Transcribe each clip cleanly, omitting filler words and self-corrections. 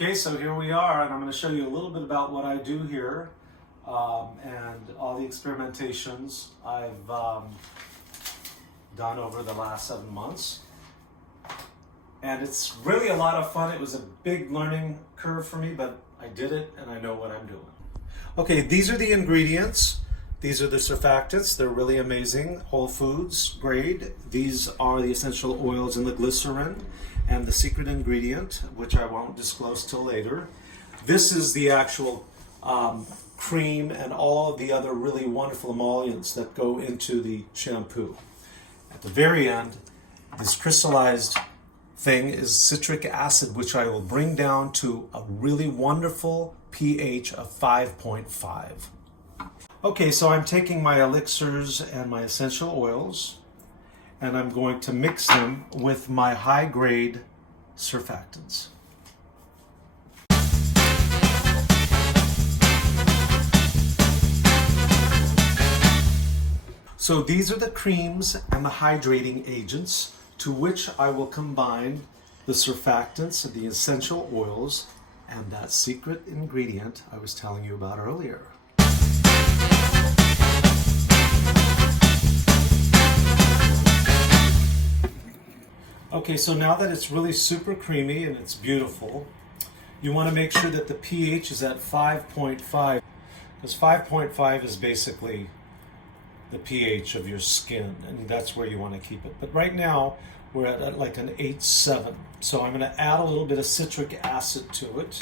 Okay, so here we are, and I'm going to show you a little bit about what I do here and all the experimentations I've done over the last 7 months. And it's really a lot of fun. It was a big learning curve for me, but I did it and I know what I'm doing. Okay, these are the ingredients. These are the surfactants. They're really amazing. Whole Foods grade. These are the essential oils and the glycerin and the secret ingredient, which I won't disclose till later. This is the actual cream and all of the other really wonderful emollients that go into the shampoo. At the very end, this crystallized thing is citric acid, which I will bring down to a really wonderful pH of 5.5. Okay, so I'm taking my elixirs and my essential oils, and I'm going to mix them with my high-grade surfactants. So these are the creams and the hydrating agents to which I will combine the surfactants and the essential oils and that secret ingredient I was telling you about earlier. Okay, so now that it's really super creamy and it's beautiful, you want to make sure that the pH is at 5.5, because 5.5 is basically the pH of your skin, and that's where you want to keep it. But right now, we're at like an 8.7. So I'm going to add a little bit of citric acid to it.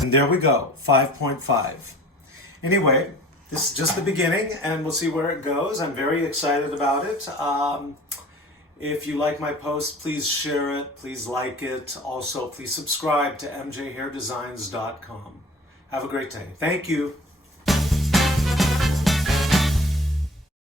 And there we go, 5.5. Anyway, this is just the beginning, and we'll see where it goes. I'm very excited about it. If you like my post, please share it, please like it. Also, please subscribe to mjhairdesigns.com. Have a great day. Thank you.